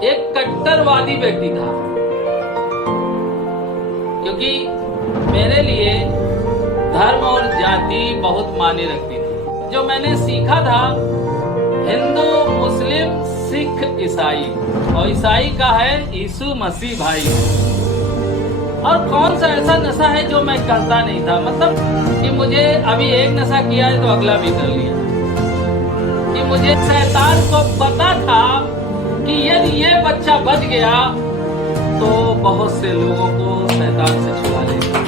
एक कट्टरवादी व्यक्ति था, क्योंकि मेरे लिए धर्म और जाति बहुत मायने रखती थी। जो मैंने सीखा था, हिंदू, मुस्लिम, सिख, ईसाई, और ईसाई का है यीशु मसीह भाई। और कौन सा ऐसा नशा है जो मैं करता नहीं था, मतलब कि मुझे अभी एक नशा किया है तो अगला भी कर लिया। कि मुझे शैतान को पता था कि यदि ये बच्चा बच गया तो बहुत से लोगों को शैतान से छुड़ा लेगा।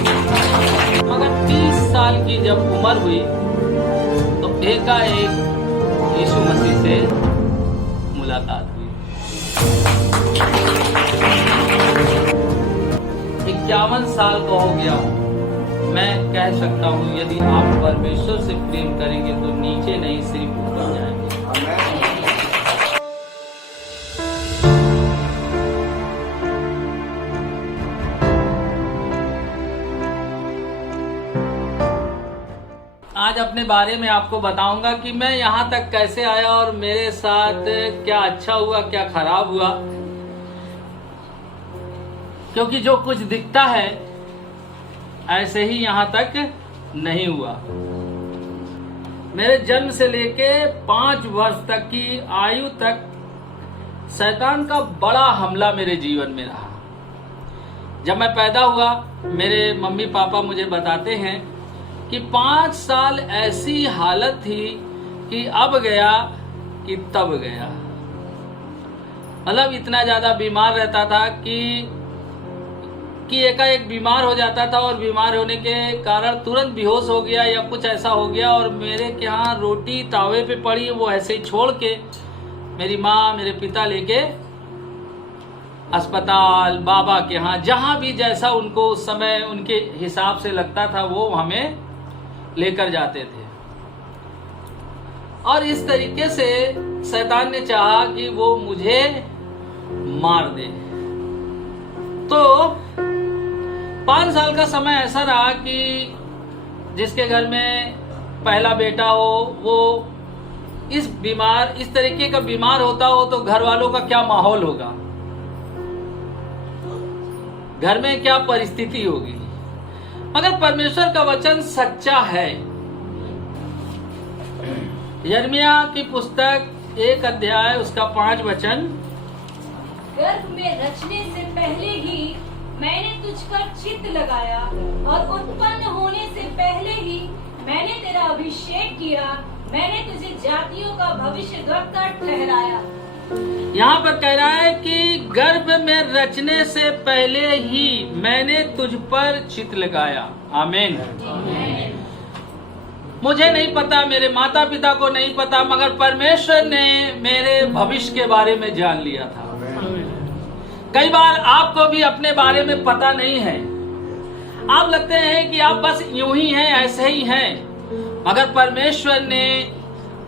मगर 30 साल की जब उम्र हुई तो एकाएक यीशु मसीह से मुलाकात हुई। 51 साल का हो गया हूँ। मैं कह सकता हूँ यदि आप परमेश्वर से प्रेम करेंगे तो नीचे नहीं सिर्फ ऊपर जाएंगे। आज अपने बारे में आपको बताऊंगा कि मैं यहाँ तक कैसे आया और मेरे साथ क्या अच्छा हुआ, क्या खराब हुआ। क्योंकि जो कुछ दिखता है ऐसे ही यहाँ तक नहीं हुआ। मेरे जन्म से लेके 5 वर्ष तक की आयु तक शैतान का बड़ा हमला मेरे जीवन में रहा। जब मैं पैदा हुआ, मेरे मम्मी पापा मुझे बताते हैं कि 5 साल ऐसी हालत थी कि अब गया कि तब गया। मतलब इतना ज्यादा बीमार रहता था कि एकाएक बीमार हो जाता था और बीमार होने के कारण तुरंत बेहोश हो गया या कुछ ऐसा हो गया। और मेरे के यहाँ रोटी तावे पे पड़ी, वो ऐसे ही छोड़ के मेरी माँ मेरे पिता लेके अस्पताल, बाबा के यहाँ, जहाँ भी जैसा उनको उस समय उनके हिसाब से लगता था वो हमें लेकर जाते थे। और इस तरीके से शैतान ने चाहा कि वो मुझे मार दे। तो 5 साल का समय ऐसा रहा कि जिसके घर में पहला बेटा हो वो इस तरीके का बीमार होता हो तो घर वालों का क्या माहौल होगा, घर में क्या परिस्थिति होगी। मगर परमेश्वर का वचन सच्चा है। यिर्मयाह की पुस्तक 1 अध्याय उसका 5 वचन, गर्भ में रचने से पहले ही मैंने तुझ पर चित्त लगाया और उत्पन्न होने से पहले ही मैंने तेरा अभिषेक किया। मैंने तुझे जातियों का भविष्यद्वक्ता ठहराया। यहाँ पर कह रहा है कि गर्भ में रचने से पहले ही मैंने तुझ पर चित्त लगाया। आमीन। मुझे नहीं पता, मेरे माता पिता को नहीं पता, मगर परमेश्वर ने मेरे भविष्य के बारे में जान लिया था। कई बार आपको भी अपने बारे में पता नहीं है। आप लगते हैं कि आप बस यूं ही हैं, ऐसे ही हैं, मगर परमेश्वर ने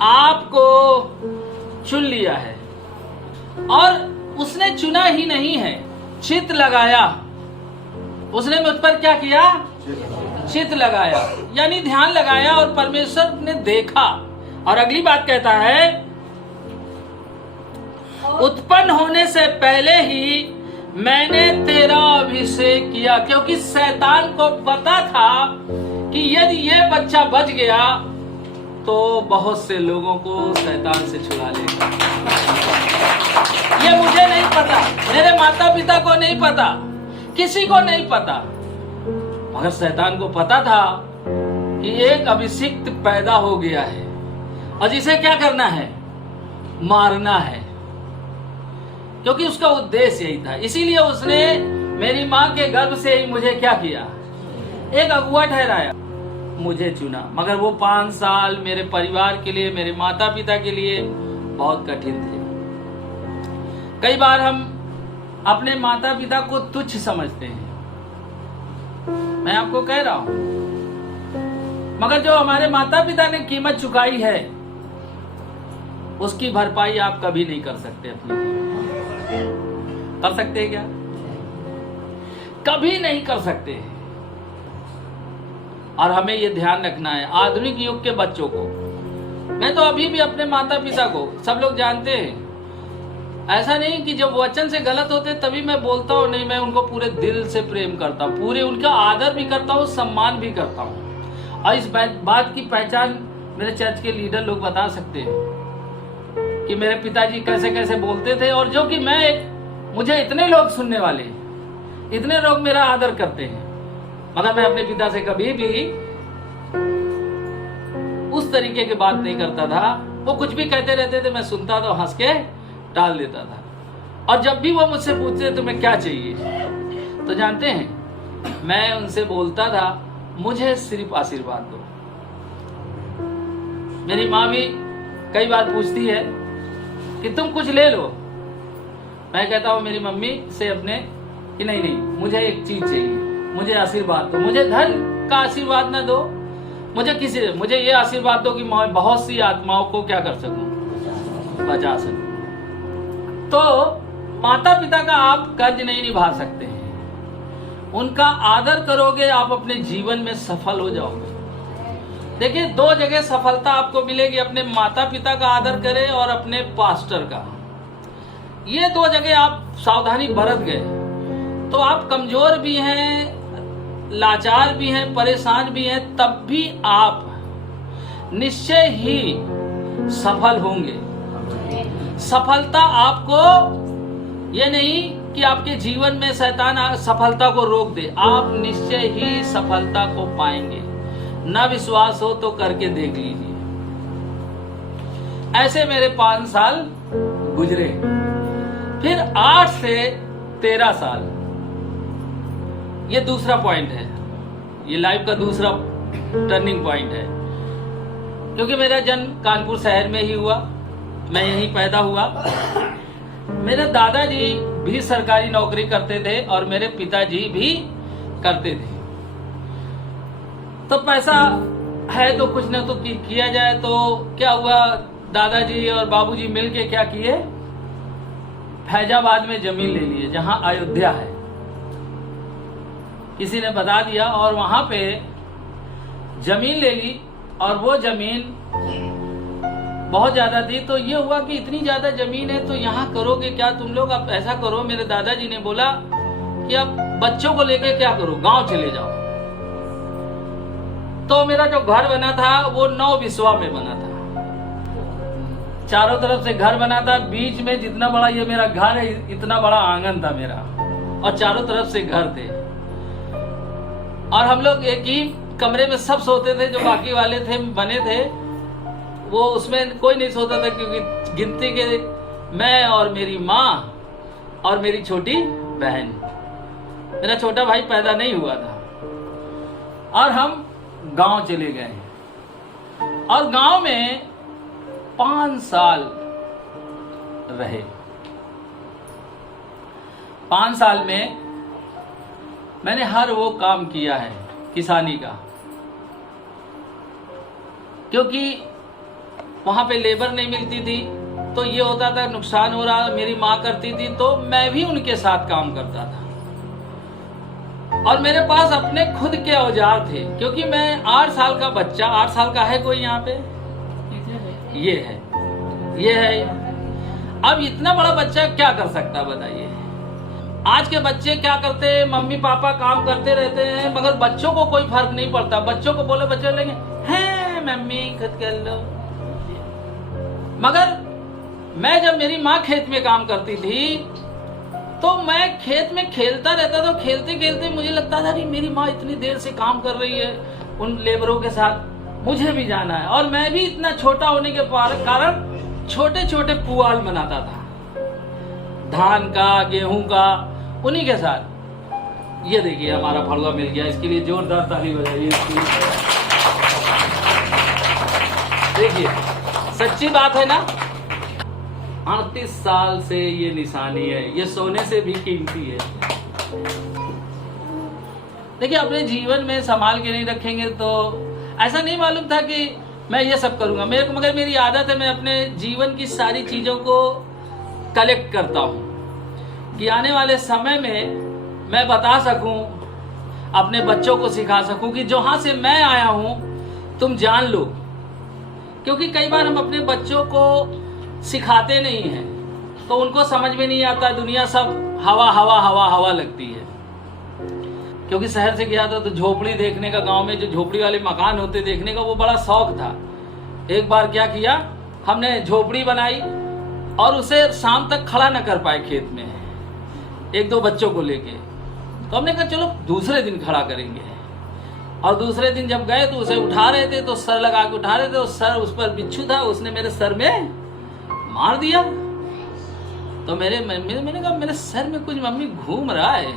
आपको चुन लिया है। और उसने चुना ही नहीं है, चित्त लगाया। उसने मुझ पर क्या किया? चित्त लगाया, यानी ध्यान लगाया। और परमेश्वर ने देखा। और अगली बात कहता है, उत्पन्न होने से पहले ही मैंने तेरा अभिषेक किया। क्योंकि शैतान को पता था कि यदि ये बच्चा बच गया तो बहुत से लोगों को शैतान से छुड़ा लेगा। ये मुझे नहीं पता, मेरे माता पिता को नहीं पता, किसी को नहीं पता, मगर शैतान को पता था कि एक अभिषिक्त पैदा हो गया है और जिसे क्या करना है? मारना है। क्योंकि उसका उद्देश्य यही था। इसीलिए उसने मेरी माँ के गर्भ से ही मुझे क्या किया? एक अगुआ ठहराया, मुझे चुना। मगर वो 5 साल मेरे परिवार के लिए, मेरे माता पिता के लिए बहुत कठिन थे। कई बार हम अपने माता पिता को तुच्छ समझते हैं, मैं आपको कह रहा हूं, मगर जो हमारे माता पिता ने कीमत चुकाई है उसकी भरपाई आप कभी नहीं कर सकते। अपनी कर सकते हैं क्या? कभी नहीं कर सकते। और हमें ये ध्यान रखना है, आधुनिक युग के बच्चों को, मैं तो अभी भी अपने माता पिता को, सब लोग जानते हैं, ऐसा नहीं कि जब वचन से गलत होते तभी मैं बोलता हूँ, नहीं, मैं उनको पूरे दिल से प्रेम करता हूँ, पूरे उनका आदर भी करता हूँ, सम्मान भी करता हूँ। और इस बात की पहचान मेरे चर्च के लीडर लोग बता सकते हैं कि मेरे पिताजी कैसे कैसे बोलते थे, और जो कि मुझे इतने लोग सुनने वाले, इतने लोग मेरा आदर करते हैं, मगर मैं अपने पिता से कभी भी उस तरीके की बात नहीं करता था। वो कुछ भी कहते रहते थे, मैं सुनता था, हंस के टाल देता था। और जब भी वो मुझसे पूछते तुम्हें क्या चाहिए, तो जानते हैं मैं उनसे बोलता था, मुझे सिर्फ आशीर्वाद दो। मेरी माँ भी कई बार पूछती है कि तुम कुछ ले लो, मैं कहता हूँ मेरी मम्मी से अपने कि नहीं नहीं, मुझे एक चीज चाहिए, मुझे आशीर्वाद दो, मुझे धन का आशीर्वाद ना दो, मुझे ये आशीर्वाद दो कि मैं बहुत सी आत्माओं को क्या कर सकूं, बचा सकूं। तो माता पिता का आप कर्ज नहीं निभा सकते हैं, उनका आदर करोगे आप अपने जीवन में सफल हो जाओगे। देखिए, दो जगह सफलता आपको मिलेगी, अपने माता पिता का आदर करें और अपने पास्टर का। ये दो जगह आप सावधानी बरत गए तो आप कमजोर भी हैं, लाचार भी हैं, परेशान भी हैं, तब भी आप निश्चय ही सफल होंगे। सफलता आपको, ये नहीं कि आपके जीवन में शैतान सफलता को रोक दे, आप निश्चय ही सफलता को पाएंगे। ना विश्वास हो तो करके देख लीजिए। ऐसे मेरे 5 साल गुजरे, फिर 8 से 13 साल, ये दूसरा पॉइंट है, ये लाइफ का दूसरा टर्निंग पॉइंट है, क्योंकि मेरा जन्म कानपुर शहर में ही हुआ, मैं यहीं पैदा हुआ। मेरे दादाजी भी सरकारी नौकरी करते थे और मेरे पिताजी भी करते थे। तो पैसा है तो कुछ न तो किया जाए। तो क्या हुआ, दादाजी और बाबूजी मिलके क्या किए, फैजाबाद में जमीन ले लिए जहां अयोध्या है, किसी ने बता दिया, और वहां पे जमीन ले ली। और वो जमीन बहुत ज्यादा थी, तो ये हुआ कि इतनी ज्यादा जमीन है तो यहाँ करोगे क्या तुम लोग, अब ऐसा करो, मेरे दादाजी ने बोला कि अब बच्चों को लेके क्या करो, गांव चले जाओ। तो मेरा जो घर बना था वो 9 बिस्वा में बना था, चारों तरफ से घर बना था, बीच में जितना बड़ा ये मेरा घर है इतना बड़ा आंगन था मेरा, और चारों तरफ से घर थे। और हम लोग एक ही कमरे में सब सोते थे, जो बाकी वाले थे बने थे वो उसमें कोई नहीं सोता था, क्योंकि गिनती के मैं और मेरी माँ और मेरी छोटी बहन, मेरा छोटा भाई पैदा नहीं हुआ था। और हम गांव चले गए, और गांव में 5 साल रहे। 5 साल में मैंने हर वो काम किया है किसानी का, क्योंकि वहां पे लेबर नहीं मिलती थी, तो ये होता था नुकसान हो रहा, मेरी माँ करती थी तो मैं भी उनके साथ काम करता था। और मेरे पास अपने खुद के औजार थे, क्योंकि मैं 8 साल का बच्चा, 8 साल का है कोई यहाँ पे, ये है। अब इतना बड़ा बच्चा क्या कर सकता बताइए। आज के बच्चे क्या करते हैं, मम्मी पापा काम करते रहते हैं, मगर बच्चों को कोई फर्क नहीं पड़ता। बच्चों को बोले बच्चे लेंगे, हैं मम्मी खुद कर लो। मगर मैं जब मेरी माँ खेत में काम करती थी तो मैं खेत में खेलता रहता था, खेलते खेलते मुझे लगता था कि मेरी माँ इतनी देर से काम कर रही है उन लेबरों के साथ, मुझे भी जाना है। और मैं भी इतना छोटा होने के कारण छोटे छोटे पुआल बनाता था, धान का, गेहूं का, उन्हीं के साथ। ये देखिए हमारा फड़ुआ मिल गया, इसके लिए जोरदार ताली बजाइए। देखिए सच्ची बात है ना, 38 साल से ये निशानी है, ये सोने से भी कीमती है। देखिए अपने जीवन में संभाल के नहीं रखेंगे तो ऐसा नहीं मालूम था कि मैं ये सब करूंगा, मगर मेरी आदत है, मैं अपने जीवन की सारी चीजों को कलेक्ट करता हूं कि आने वाले समय में मैं बता सकूं, अपने बच्चों को सिखा सकूं कि जहां से मैं आया हूं तुम जान लो। क्योंकि कई बार हम अपने बच्चों को सिखाते नहीं हैं तो उनको समझ में नहीं आता, दुनिया सब हवा हवा हवा हवा लगती है। क्योंकि शहर से गया था तो झोपड़ी देखने का, गांव में जो झोपड़ी वाले मकान होते देखने का वो बड़ा शौक था। एक बार क्या किया, हमने झोपड़ी बनाई और उसे शाम तक खड़ा न कर पाए खेत में, एक दो बच्चों को लेके। तो हमने कहा चलो दूसरे दिन खड़ा करेंगे। और दूसरे दिन जब गए तो उसे उठा रहे थे, तो सर लगा के उठा रहे थे, तो सर उस पर बिच्छू था, उसने मेरे सर में मार दिया। तो मैंने कहा मेरे सर में कुछ मम्मी घूम रहा है,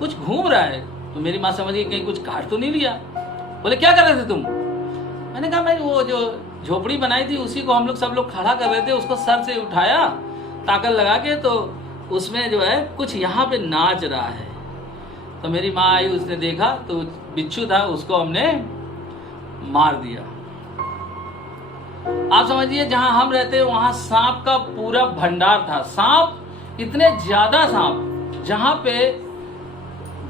कुछ घूम रहा है। तो मेरी माँ समझ गई कहीं कुछ काट तो नहीं लिया। बोले क्या कर रहे थे तुम? मैंने कहा मैं वो जो झोपड़ी बनाई थी उसी को हम लोग सब लोग खड़ा कर रहे थे, उसको सर से उठाया ताकत लगा के, तो उसमें जो है कुछ यहाँ पे नाच रहा है। तो मेरी माँ आई, उसने देखा तो बिच्छू था, उसको हमने मार दिया। आप समझिए जहां हम रहते वहां सांप का पूरा भंडार था। सांप, इतने ज्यादा सांप, जहां पे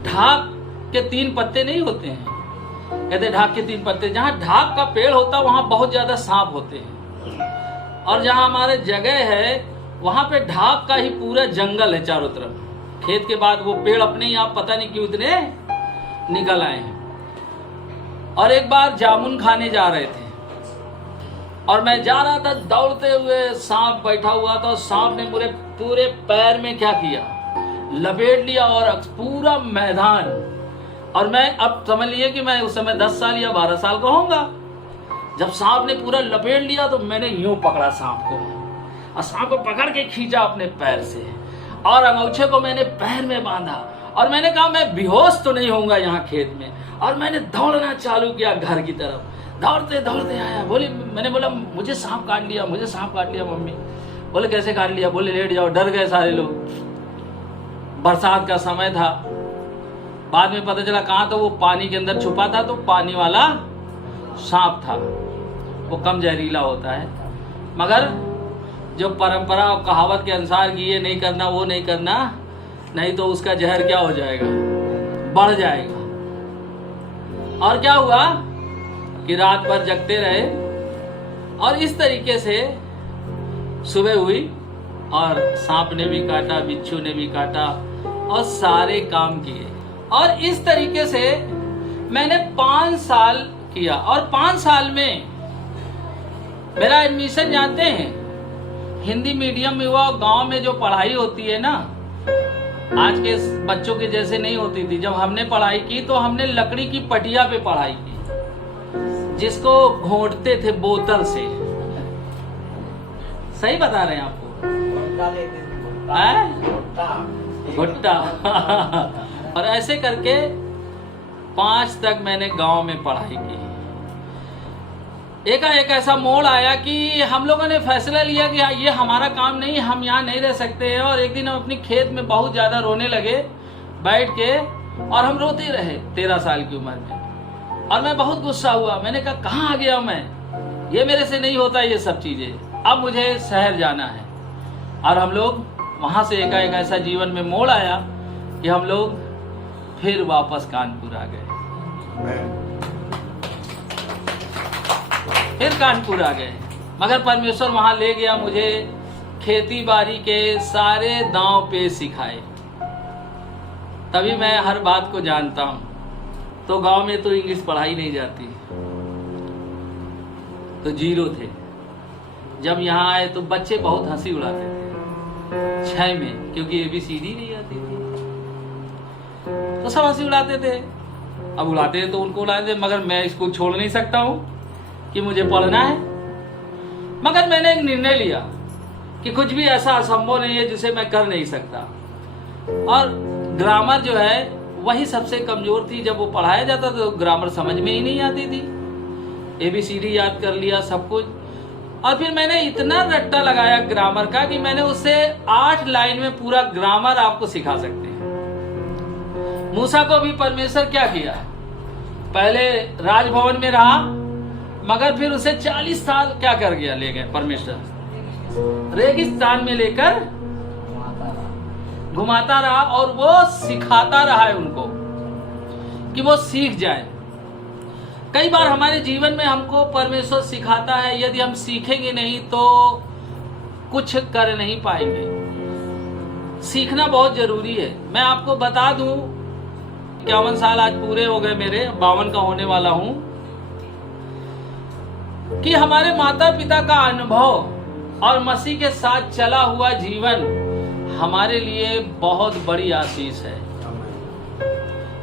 ढाक के 3 पत्ते नहीं होते हैं, कहते ढाक के 3 पत्ते, जहां ढाक का पेड़ होता वहां बहुत ज्यादा सांप होते हैं। और जहां हमारे जगह है वहां पे ढाक का ही पूरा जंगल है चारों तरफ। खेत के बाद वो पेड़ अपने ही आप पता नहीं क्यों इतने निकल आए हैं। और एक बार जामुन खाने जा रहे थे और मैं जा रहा था दौड़ते हुए, सांप बैठा हुआ था, और सांप ने मेरे पूरे पैर में क्या किया, लपेट लिया और पूरा मैदान। और मैं अब समझ लिए कि मैं उस समय 10 साल या 12 साल का होऊंगा। जब सांप ने पूरा लपेट लिया तो मैंने यूं पकड़ा सांप को, और सांप को पकड़ के खींचा अपने पैर से, और अंगूछे को मैंने पैर में बांधा, और मैंने कहा मैं बेहोश तो नहीं होऊंगा यहाँ खेत में। और मैंने दौड़ना चालू किया घर की तरफ, दौड़ते दौड़ते आया। मैंने बोला मुझे सांप काट लिया, मुझे सांप काट लिया। मम्मी बोले कैसे काट लिया? बोले लेट जाओ। डर गए सारे लोग। बरसात का समय था। बाद में पता चला कहाँ, तो वो पानी के अंदर छुपा था, तो पानी वाला सांप था। वो कम जहरीला होता है, मगर जो परंपरा और कहावत के अनुसार कि ये नहीं करना वो नहीं करना, नहीं तो उसका जहर क्या हो जाएगा, बढ़ जाएगा। और क्या हुआ कि रात भर जगते रहे, और इस तरीके से सुबह हुई और सांप ने भी काटा, बिच्छू ने भी काटा, और सारे काम किए। और इस तरीके से मैंने 5 साल किया। और 5 साल में मेरा एडमिशन जानते हैं, हिंदी मीडियम में हुआ। गांव में जो पढ़ाई होती है ना, आज के बच्चों के जैसे नहीं होती थी। जब हमने पढ़ाई की तो हमने लकड़ी की पटिया पे पढ़ाई की, जिसको घोंटते थे बोतल से। सही बता रहे हैं आपको, भुट्टा। और ऐसे करके 5 तक मैंने गांव में पढ़ाई की। एक ऐसा मोड़ आया कि हम लोगों ने फैसला लिया कि ये हमारा काम नहीं, हम यहाँ नहीं रह सकते हैं। और एक दिन हम अपनी खेत में बहुत ज्यादा रोने लगे बैठ के, और हम रोते रहे 13 साल की उम्र में। और मैं बहुत गुस्सा हुआ। मैंने कहा कहाँ आ गया मैं, ये मेरे से नहीं होता ये सब चीजें, अब मुझे शहर जाना है। और हम लोग वहां से एक ऐसा जीवन में मोड़ आया कि हम लोग फिर वापस कानपुर आ गए। फिर कानपुर आ गए, मगर परमेश्वर वहां ले गया मुझे, खेती बाड़ी के सारे दांव पे सिखाए। तभी मैं हर बात को जानता हूं। तो गांव में तो इंग्लिश पढ़ाई नहीं जाती, तो 0 थे। जब यहाँ आए तो बच्चे बहुत हंसी उड़ाते थे 6 में, क्योंकि ABCD नहीं आती थी, तो सब हंसी उड़ाते थे। अब उड़ाते थे तो उनको उड़ाते थे, मगर मैं इसको छोड़ नहीं सकता हूं कि मुझे पढ़ना है। मगर मैंने एक निर्णय लिया कि कुछ भी ऐसा असंभव नहीं है जिसे मैं कर नहीं सकता। और ग्रामर जो है वही सबसे कमजोर थी। जब वो पढ़ाया जाता तो ग्रामर समझ में ही नहीं आती थी। ABCD याद कर लिया सब कुछ। और फिर मैंने इतना रट्टा लगाया ग्रामर का कि मैंने उससे 8 लाइन में पूरा ग्रामर आपको सिखा सकते हैं। मूसा को भी परमेश्वर क्या किया, पहले राजभवन में रहा, मगर फिर उसे 40 साल क्या कर गया, ले गए परमेश्वर, रेगिस्तान में लेकर घुमाता रहा। और वो सिखाता रहा है उनको कि वो सीख जाए। कई बार हमारे जीवन में हमको परमेश्वर सिखाता है, यदि हम सीखेंगे नहीं तो कुछ कर नहीं पाएंगे। सीखना बहुत जरूरी है। मैं आपको बता दूं, 51 साल आज पूरे हो गए मेरे, 52 का होने वाला हूं, कि हमारे माता पिता का अनुभव और मसीह के साथ चला हुआ जीवन हमारे लिए बहुत बड़ी आशीष है।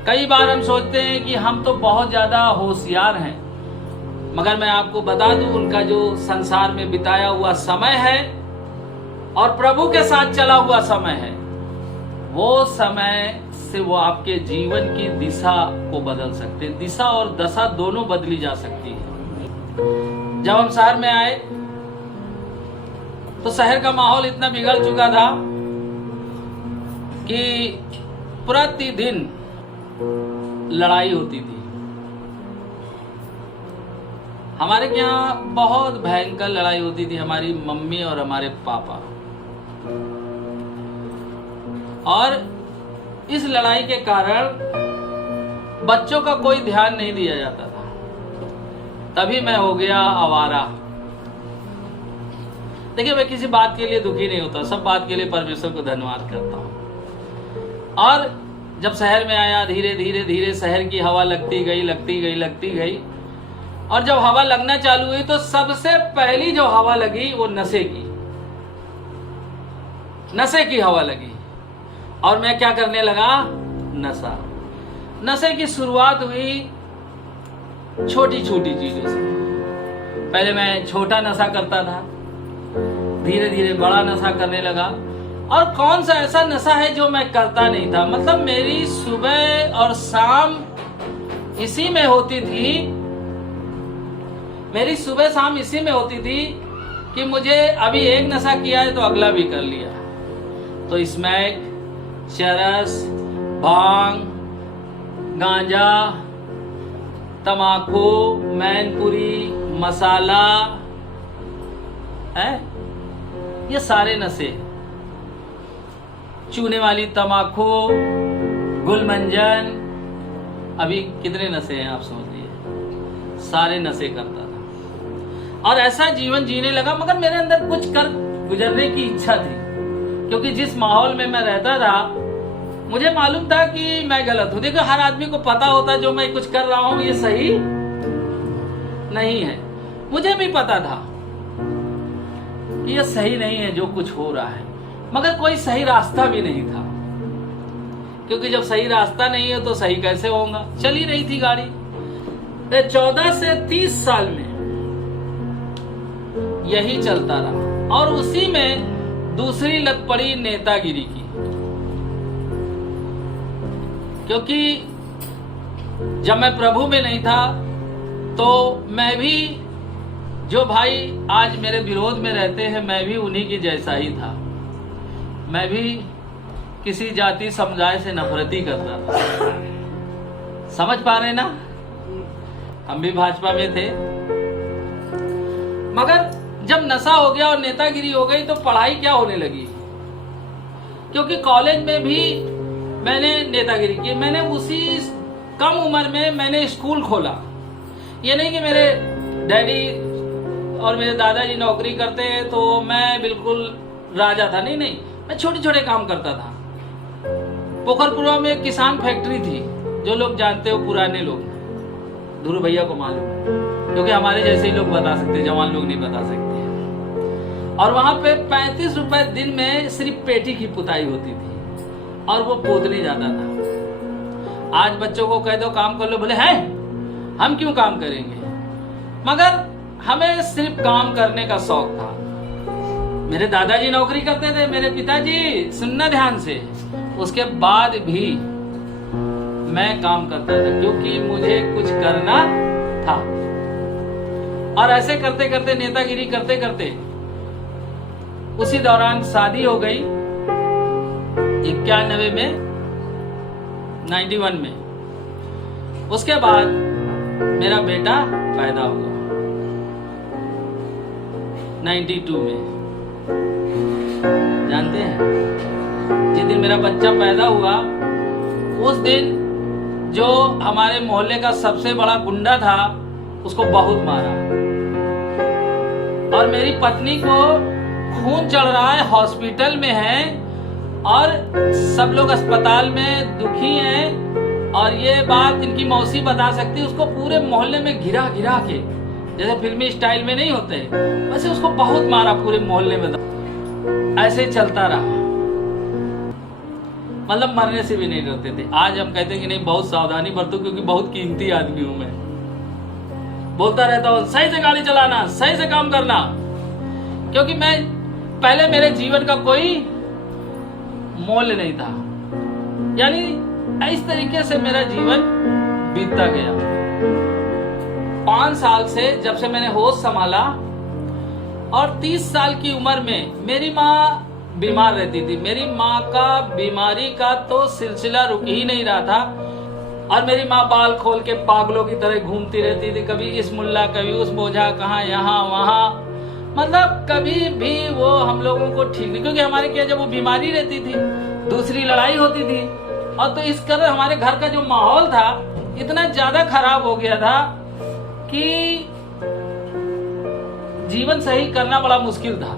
कई बार हम सोचते हैं कि हम तो बहुत ज्यादा होशियार हैं, मगर मैं आपको बता दूं, उनका जो संसार में बिताया हुआ समय है और प्रभु के साथ चला हुआ समय है, वो समय से वो आपके जीवन की दिशा को बदल सकते हैं। दिशा और दशा दोनों बदली जा सकती है। जब हम शहर में आए तो शहर का माहौल इतना बिगड़ चुका था कि प्रतिदिन लड़ाई होती थी। हमारे यहाँ बहुत भयंकर लड़ाई होती थी, हमारी मम्मी और हमारे पापा। और इस लड़ाई के कारण बच्चों का कोई ध्यान नहीं दिया जाता था। तभी मैं हो गया आवारा। देखिए, मैं किसी बात के लिए दुखी नहीं होता, सब बात के लिए परमेश्वर को धन्यवाद करता हूं। और जब शहर में आया, धीरे धीरे धीरे शहर की हवा लगती गई। और जब हवा लगना चालू हुई तो सबसे पहली जो हवा लगी वो नशे की हवा लगी। और मैं क्या करने लगा? नशे की शुरुआत हुई छोटी छोटी चीजों से। पहले मैं छोटा नशा करता था, धीरे धीरे बड़ा नशा करने लगा। और कौन सा ऐसा नशा है जो मैं करता नहीं था? मतलब मेरी सुबह और शाम इसी में होती थी कि मुझे अभी एक नशा किया है तो अगला भी कर लिया। तो स्मैक, चरस, भांग, गांजा, तमाकू, मैनपुरी, मसाला है, ये सारे नशे, चूने वाली तमाकू, गुलमंजन, अभी कितने नशे हैं आप समझ लीजिए। सारे नशे करता था और ऐसा जीवन जीने लगा। मगर मेरे अंदर कुछ कर गुजरने की इच्छा थी, क्योंकि जिस माहौल में मैं रहता था मुझे मालूम था कि मैं गलत हूं। देखो, हर आदमी को पता होता है जो मैं कुछ कर रहा हूं ये सही नहीं है। मुझे भी पता था कि ये सही नहीं है जो कुछ हो रहा है, मगर कोई सही रास्ता भी नहीं था, क्योंकि जब सही रास्ता नहीं है तो सही कैसे होगा। चली रही थी गाड़ी। 14 से 30 साल में यही चलता रहा और उसी में दूसरी लत पड़ी नेतागिरी की। क्योंकि जब मैं प्रभु में नहीं था तो मैं भी, जो भाई आज मेरे विरोध में रहते हैं, मैं भी उन्हीं की जैसा ही था। मैं भी किसी जाति समुदाय से नफरत ही करता था। समझ पा रहे ना? हम भी भाजपा में थे। मगर जब नशा हो गया और नेतागिरी हो गई तो पढ़ाई क्या होने लगी? क्योंकि कॉलेज में भी मैंने नेतागिरी की। मैंने उसी कम उम्र में मैंने स्कूल खोला। ये नहीं कि मेरे डैडी और मेरे दादाजी नौकरी करते हैं तो मैं बिल्कुल राजा था। नहीं, मैं छोटे छोटे काम करता था। पोखरपुरा में किसान फैक्ट्री थी, जो लोग जानते हो, पुराने लोग, ध्रुव भैया को मालूम है, क्योंकि हमारे जैसे ही लोग बता सकते, जवान लोग नहीं बता सकते। और वहां पे 35 रुपए दिन में सिर्फ पेटी की पुताई होती थी और वो पोतने जाता था। आज बच्चों को कह दो काम कर लो, बोले हैं हम क्यों काम करेंगे। मगर हमें सिर्फ काम करने का शौक था। मेरे दादाजी नौकरी करते थे, मेरे पिताजी, सुनना ध्यान से, उसके बाद भी मैं काम करता था क्योंकि मुझे कुछ करना था। और ऐसे करते करते, नेतागिरी करते करते, उसी दौरान शादी हो गई 91 में, 91 में। उसके बाद मेरा बेटा पैदा हुआ 92 में। जानते हैं, जिस दिन मेरा बच्चा पैदा हुआ उस दिन जो हमारे मोहल्ले का सबसे बड़ा गुंडा था उसको बहुत मारा और मेरी पत्नी को खून चढ़ रहा है, हॉस्पिटल में है और सब लोग अस्पताल में दुखी हैं, और ये बात इनकी मौसी बता सकती है। उसको पूरे मोहल्ले में घिरा घिरा के, जैसे फिल्मी स्टाइल में नहीं होते, वैसे उसको बहुत मारा पूरे मोहल्ले में। ऐसे ही चलता रहा, मतलब मरने से भी नहीं डरते थे। आज हम कहते हैं कि नहीं, बहुत सावधानी बरतो क्योंकि बहुत कीमती आदमी हूं मैं। बोलता रहता हूं सही से गाड़ी चलाना, सही से काम करना, क्योंकि मैं पहले मेरे जीवन का कोई मोल नहीं था। यानी इस तरीके से मेरा जीवन बीतता गया। 5 साल से जब से मैंने होश संभाला, और 30 साल की उम्र में मेरी माँ बीमार रहती थी। मेरी माँ का बीमारी का तो सिलसिला रुक ही नहीं रहा था, और मेरी माँ बाल खोल के पागलों की तरह घूमती रहती थी, कभी इस मुल्ला कभी उस बोझा, कहाँ यहाँ वहाँ, मतलब कभी भी वो हम लोगों को ठीक नहीं। क्योंकि हमारे क्या, जब वो बीमारी रहती थी, दूसरी लड़ाई होती थी, और तो इस कारण हमारे घर का जो माहौल था इतना ज्यादा खराब हो गया था कि जीवन सही करना बड़ा मुश्किल था।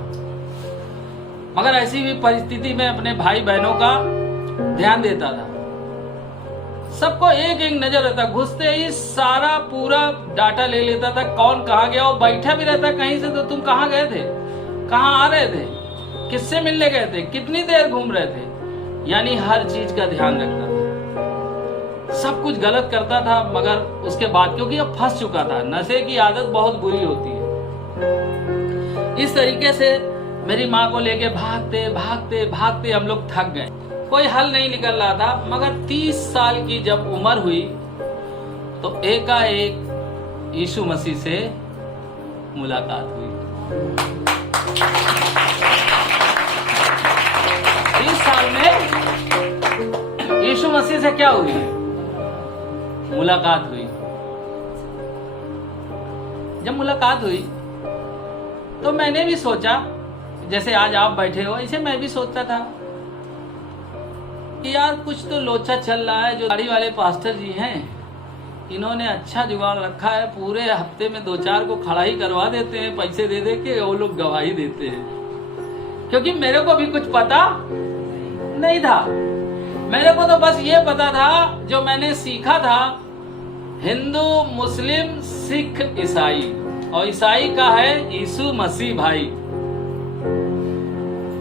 मगर ऐसी भी परिस्थिति में अपने भाई बहनों का ध्यान देता था। सबको एक एक नजर रहता, घुसते ही सारा पूरा डाटा ले लेता था, कौन कहाँ गया। और बैठा भी रहता कहीं से तो तुम कहाँ गए थे, कहाँ आ रहे थे, किससे मिलने गए थे, कितनी देर घूम रहे थे। यानी हर चीज का ध्यान रखता था, सब कुछ गलत करता था। मगर उसके बाद क्योंकि अब फंस चुका था, नशे की आदत बहुत बुरी होती है। इस तरीके से मेरी माँ को लेके भागते भागते भागते हम लोग थक गए, कोई हल नहीं निकल रहा था। मगर 30 साल की जब उम्र हुई तो एकाएक यीशु मसीह से मुलाकात हुई। 30 साल में यीशु मसीह से क्या हुई, मुलाकात हुई। जब मुलाकात हुई तो मैंने भी सोचा, जैसे आज आप बैठे हो ऐसे मैं भी सोचता था कि यार कुछ तो लोचा चल रहा है। जो गाड़ी वाले पास्टर जी हैं, इन्होंने अच्छा जुगाड़ रखा है, पूरे हफ्ते में 2-4 को खड़ा ही करवा देते हैं, पैसे दे दे के वो लोग गवाही देते हैं। क्योंकि मेरे को भी कुछ पता नहीं था, मेरे को तो बस ये पता था जो मैंने सीखा था, हिंदू मुस्लिम सिख ईसाई, और ईसाई का है यीशु मसीह भाई,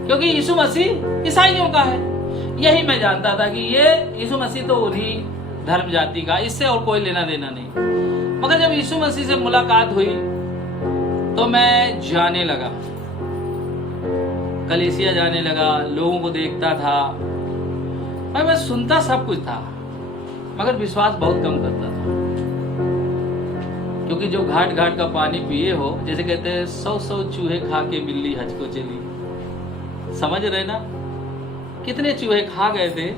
क्योंकि यीशु मसीह ईसाइयों का है। यही मैं जानता था कि ये यीशु मसीह तो उन्हीं धर्म जाति का, इससे और कोई लेना देना नहीं। मगर जब यीशु मसीह से मुलाकात हुई तो मैं जाने लगा, कलीसिया जाने लगा, लोगों को देखता था, मैं सुनता सब कुछ था, मगर विश्वास बहुत कम करता था। क्योंकि जो घाट घाट का पानी पिए हो, जैसे कहते हैं 100 चूहे खा के बिल्ली हज को चली, समझ रहे ना, कितने चूहे खा गए थे।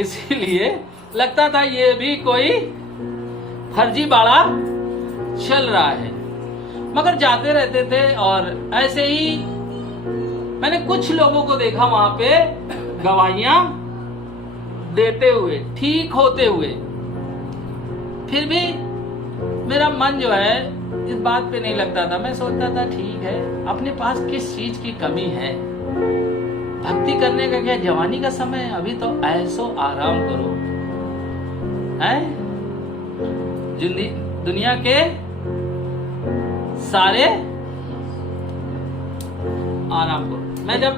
इसीलिए लगता था ये भी कोई फर्जी बाड़ा चल रहा है। मगर जाते रहते थे, और ऐसे ही मैंने कुछ लोगों को देखा वहां पे गवाहियां देते हुए, ठीक होते हुए। फिर भी मेरा मन जो है इस बात पे नहीं लगता था। मैं सोचता था ठीक है, अपने पास किस चीज की कमी है, भक्ति करने का क्या जवानी का समय है, अभी तो ऐसो आराम करो, है दुनिया के सारे आराम करो। मैं जब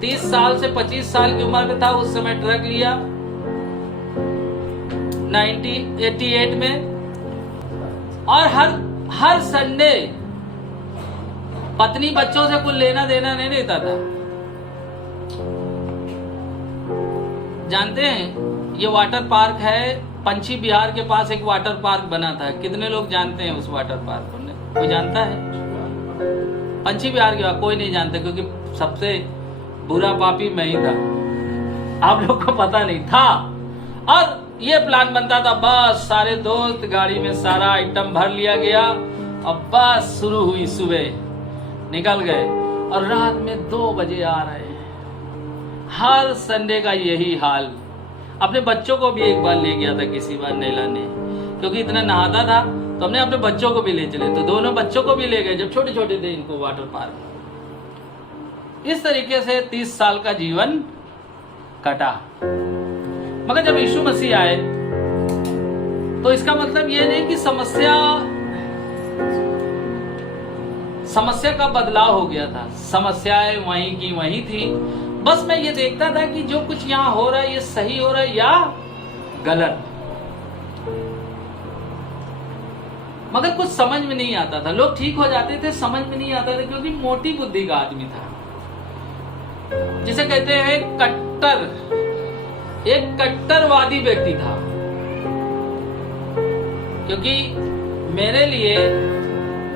30 साल से 25 साल की उम्र में था, उस समय ट्रक लिया 1988 में, और हर संडे पत्नी बच्चों से कुछ लेना देना नहीं देता था। जानते हैं ये वाटर पार्क है, पंछी बिहार के पास एक वाटर पार्क बना था। कितने लोग जानते हैं उस वाटर पार्क को? कोई जानता है? पंछी बिहार के बाद कोई नहीं जानता, क्योंकि सबसे बुरा पापी मैं ही था, आप लोग को पता नहीं था। और ये प्लान बनता था, बस सारे दोस्त गाड़ी में सारा आइटम भर लिया गया, अब बस शुरू हुई, सुबह निकल गए और रात में 2 बजे आ रहे हैं। हर संडे का यही हाल। अपने बच्चों को भी एक बार ले गया था किसी बार नहलाने, क्योंकि इतना नहाता था, तो हमने अपने बच्चों को भी ले चले, तो दोनों बच्चों को भी ले गए जब छोटे छोटे थे इनको वाटर पार्क। इस तरीके से 30 साल का जीवन कटा। मगर जब यीशु मसीह आए तो इसका मतलब यह नहीं कि समस्या का बदलाव हो गया था। समस्याएं वहीं की वहीं थी। बस मैं ये देखता था कि जो कुछ यहाँ हो रहा है ये सही हो रहा है या गलत। मगर कुछ समझ में नहीं आता था। लोग ठीक हो जाते थे, समझ में नहीं आता था, क्योंकि मोटी बुद्धि का आदमी था, जिसे कहते हैं एक कट्टरवादी व्यक्ति था। क्योंकि मेरे लिए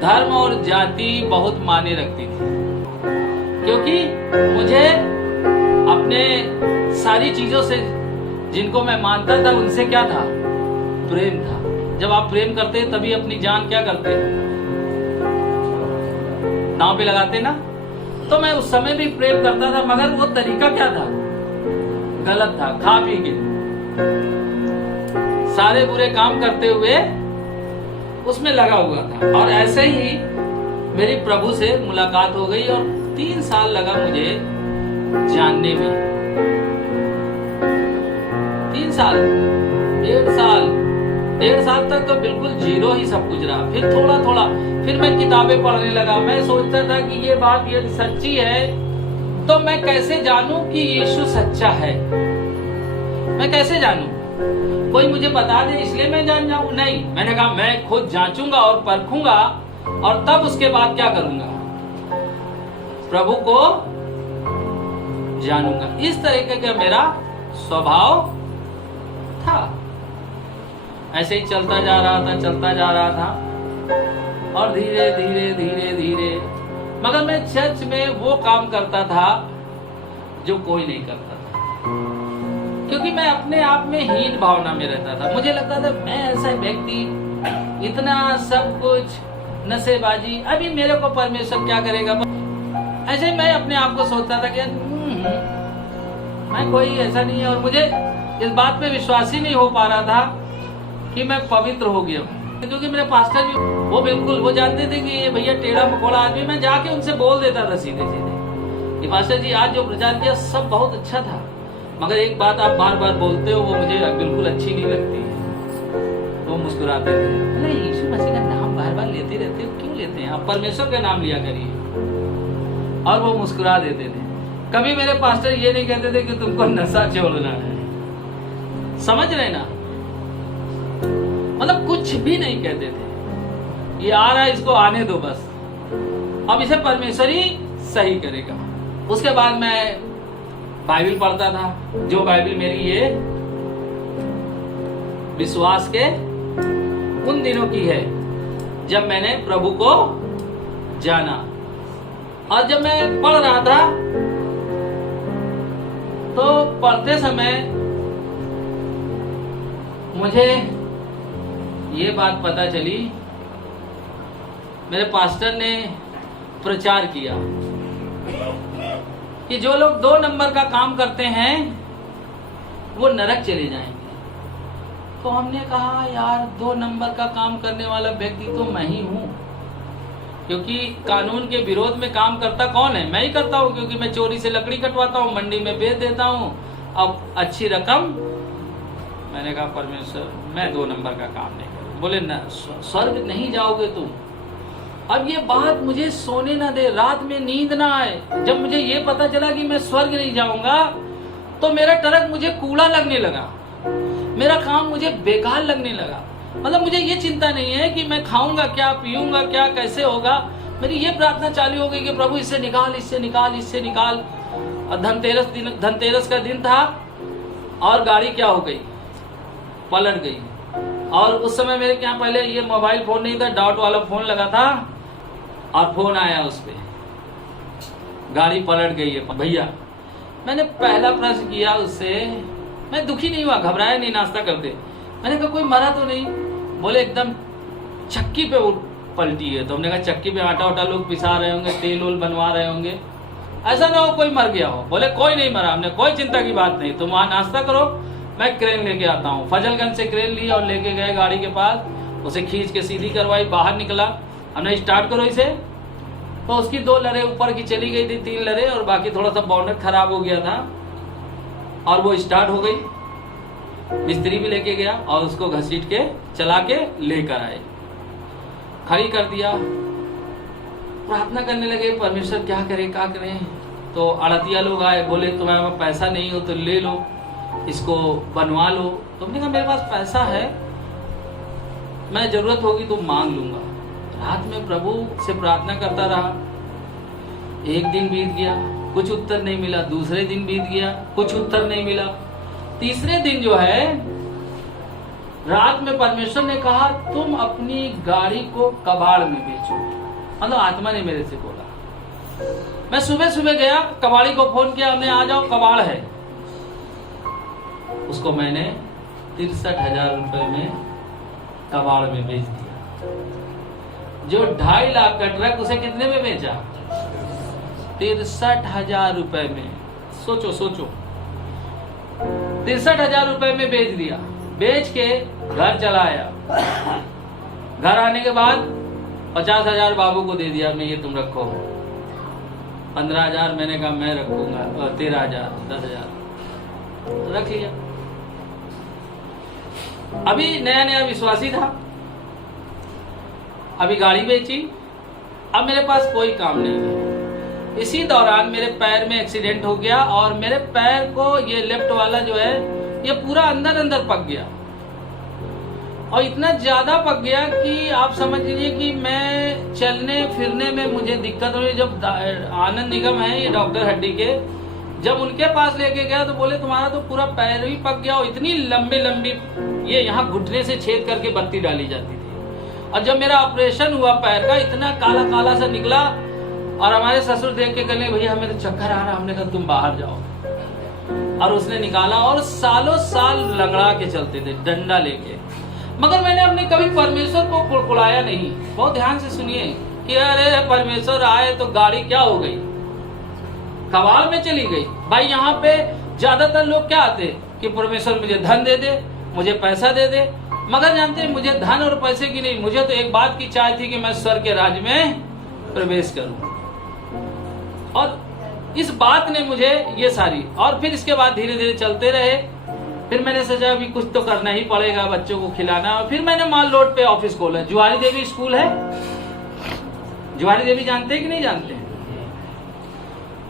धर्म और जाति बहुत मायने रखती थी, क्योंकि मुझे अपने सारी चीजों से, जिनको मैं मानता था, उनसे क्या था? प्रेम था। जब आप प्रेम करते हैं तभी अपनी जान क्या करते हैं? दांव पे लगाते ना। तो मैं उस समय भी प्रेम करता था, मगर वो तरीका क्या था? गलत था। खा पी के सारे बुरे काम करते हुए उसमें लगा हुआ था। और ऐसे ही मेरी प्रभु से मुलाकात हो गई और 3 साल लगा मुझे जानने में। 3 साल, 1.5 साल तक तो बिल्कुल जीरो ही सब कुछ रहा। फिर थोड़ा थोड़ा फिर मैं किताबें पढ़ने लगा। मैं सोचता था कि ये बात ये सच्ची है तो मैं कैसे जानूं कि यीशु सच्चा है? मैं कैसे जानूं? कोई मुझे बता दे इसलिए मैं जान जाऊं? नहीं, मैंने कहा मैं खुद जांचूंगा और परखूंगा और तब उसके बाद क्या करूंगा? प्रभु को जानूंगा। इस तरीके का मेरा स्वभाव था। ऐसे ही चलता जा रहा था और धीरे धीरे मगर मैं चर्च में वो काम करता था जो कोई नहीं करता था, क्योंकि मैं अपने आप में हीन भावना में रहता था। मुझे लगता था मैं ऐसा व्यक्ति, इतना सब कुछ नशेबाजी, अभी मेरे को परमेश्वर क्या करेगा? ऐसे ही मैं अपने आप को सोचता था कि मैं कोई ऐसा नहीं है। और मुझे इस बात पे विश्वास ही नहीं हो पा रहा था कि मैं पवित्र हो गया हूँ। क्योंकि मेरे पास्टर भी वो जानते थे कि ये भैया टेढ़ा मकोड़ा आदमी। मैं जाके उनसे बोल देता था सीधे कि पास्टर जी आज जो प्रचार किया सब बहुत अच्छा था, मगर एक बात आप बार बार बोलते हो वो मुझे बिल्कुल अच्छी नहीं लगती है। तो मुस्कुराते थे, नहीं यीशु मसीह का नाम बार बार लेते रहते हो, क्यों लेते हैं? आप परमेश्वर का नाम लिया करिए। और वो मुस्कुरा देते थे। कभी मेरे पास्टर ये नहीं कहते थे कि तुमको नशा छोड़ना है। समझ रहे ना? मतलब कुछ भी नहीं कहते थे। ये आ रहा है, इसको आने दो बस, अब इसे परमेश्वर ही सही करेगा। उसके बाद मैं बाइबल पढ़ता था, जो बाइबल मेरी ये विश्वास के उन दिनों की है जब मैंने प्रभु को जाना। और जब मैं पढ़ रहा था तो पढ़ते समय मुझे ये बात पता चली, मेरे पास्टर ने प्रचार किया कि जो लोग 2 नंबर का काम करते हैं वो नरक चले जाएंगे। तो हमने कहा यार 2 नंबर का काम करने वाला व्यक्ति तो मैं ही हूँ, क्योंकि कानून के विरोध में काम करता कौन है? मैं ही करता हूँ, क्योंकि मैं चोरी से लकड़ी कटवाता हूँ, मंडी में बेच देता हूँ, अब अच्छी रकम। मैंने कहा परमेश्वर मैं 2 नंबर का काम नहीं करूँ। बोले न, स्वर्ग नहीं जाओगे तुम। अब ये बात मुझे सोने ना दे, रात में नींद ना आए। जब मुझे ये पता चला कि मैं स्वर्ग नहीं जाऊंगा तो मेरा ट्रक मुझे कूड़ा लगने लगा, मेरा काम मुझे बेकार लगने लगा। मतलब मुझे ये चिंता नहीं है कि मैं खाऊंगा क्या, पीऊंगा क्या, कैसे होगा। मेरी ये प्रार्थना चालू हो गई कि प्रभु इससे निकाल, इससे निकाल, इससे निकाल। और धनतेरस का दिन था और गाड़ी क्या हो गई, पलट गई। और उस समय मेरे यहाँ पहले ये मोबाइल फोन नहीं था, डॉट वाला फोन लगा था और फोन आया, उस पे गाड़ी पलट गई है भैया। मैंने पहला प्रश्न किया उससे, मैं दुखी नहीं हुआ, घबराया नहीं, नाश्ता करते। मैंने कहा कोई मरा तो नहीं? बोले एकदम चक्की पे पलटी है। तो हमने कहा चक्की पे आटा वाटा लोग पिसा रहे होंगे, तेल वोल बनवा रहे होंगे, ऐसा ना हो कोई मर गया हो। बोले कोई नहीं मरा। हमने कोई चिंता की बात नहीं, तुम वहां नाश्ता करो, मैं क्रेन लेके आता हूँ। फजलगंज से क्रेन ली और लेके गए गाड़ी के पास, उसे खींच के सीधी करवाई, बाहर निकला। हमने स्टार्ट करो इसे, तो उसकी 2 लरे ऊपर की चली गई थी, 3 लरे, और बाकी थोड़ा सा बोनट खराब हो गया था और वो स्टार्ट हो गई। मिस्त्री भी लेके गया और उसको घसीट के चला के लेकर आए, खड़ी कर दिया। प्रार्थना करने लगे, परमेश्वर क्या करे क्या करें। तो अड़तिया लोग आए, बोले तुम्हारे पास पैसा नहीं हो तो ले लो, इसको बनवा लो। तो हमने कहा मेरे पास पैसा है, मैं जरूरत होगी तो मांग लूंगा। रात में प्रभु से प्रार्थना करता रहा। एक दिन बीत गया, कुछ उत्तर नहीं मिला। दूसरे दिन बीत गया, कुछ उत्तर नहीं मिला। तीसरे दिन जो है, रात में परमेश्वर ने कहा तुम अपनी गाड़ी को कबाड़ में बेचो। मतलब आत्मा ने मेरे से बोला। मैं सुबह सुबह गया, कबाड़ी को फोन किया, हमने आ जाओ कबाड़ है। उसको मैंने 63,000 रुपए में कबाड़ में बेच दिया। जो 2.5 लाख का ट्रक उसे कितने में बेचा? 63,000 रुपए में। सोचो 63,000 रुपए में बेच दिया। बेच के घर चला आया। घर आने के बाद 50,000 बाबू को दे दिया, मैं ये तुम रखो। 15,000 मैंने कहा मैं रखूंगा, और 13,000, 10,000 रख लिया। अभी नया नया विश्वासी था, अभी गाड़ी बेची, अब मेरे पास कोई काम नहीं है। इसी दौरान मेरे पैर में एक्सीडेंट हो गया और मेरे पैर को ये लेफ्ट वाला जो है ये पूरा अंदर अंदर पक गया, और इतना ज्यादा पक गया कि आप समझ लीजिए कि मैं चलने फिरने में मुझे दिक्कत हो रही। जब आनंद निगम है ये डॉक्टर हड्डी के, जब उनके पास लेके गया तो बोले तुम्हारा तो पूरा पैर ही पक गया, और इतनी लंबी लंबी ये यहाँ घुटने से छेद करके बत्ती डाली जाती थी। और जब मेरा ऑपरेशन हुआ पैर का, इतना काला काला सा निकला, और हमारे ससुर देख के कहने भैया हमें तो चक्कर आ रहा। हमने कहा तुम बाहर जाओ, और उसने निकाला, और सालों साल लंगड़ा के चलते थे डंडा लेके। मगर मैंने अपने कभी परमेश्वर को कुड़कुड़ाया नहीं। बहुत ध्यान से सुनिए कि अरे परमेश्वर आए तो गाड़ी क्या हो गई, कबाड़ में चली गई। भाई यहाँ पे ज्यादातर लोग क्या आते कि परमेश्वर मुझे धन दे दे, मुझे पैसा दे दे। मगर जानते हैं मुझे धन और पैसे की नहीं, मुझे तो एक बात की चाह थी कि मैं स्वर्ग के राज्य में प्रवेश करूं। और इस बात ने मुझे ये सारी, और फिर इसके बाद धीरे धीरे चलते रहे। फिर मैंने सोचा अभी कुछ तो करना ही पड़ेगा, बच्चों को खिलाना। और फिर मैंने माल रोड पे ऑफिस खोला। जुआरी देवी स्कूल है, जुआरी देवी जानते हैं कि नहीं जानते?